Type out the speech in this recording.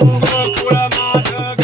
गोकुळ माझ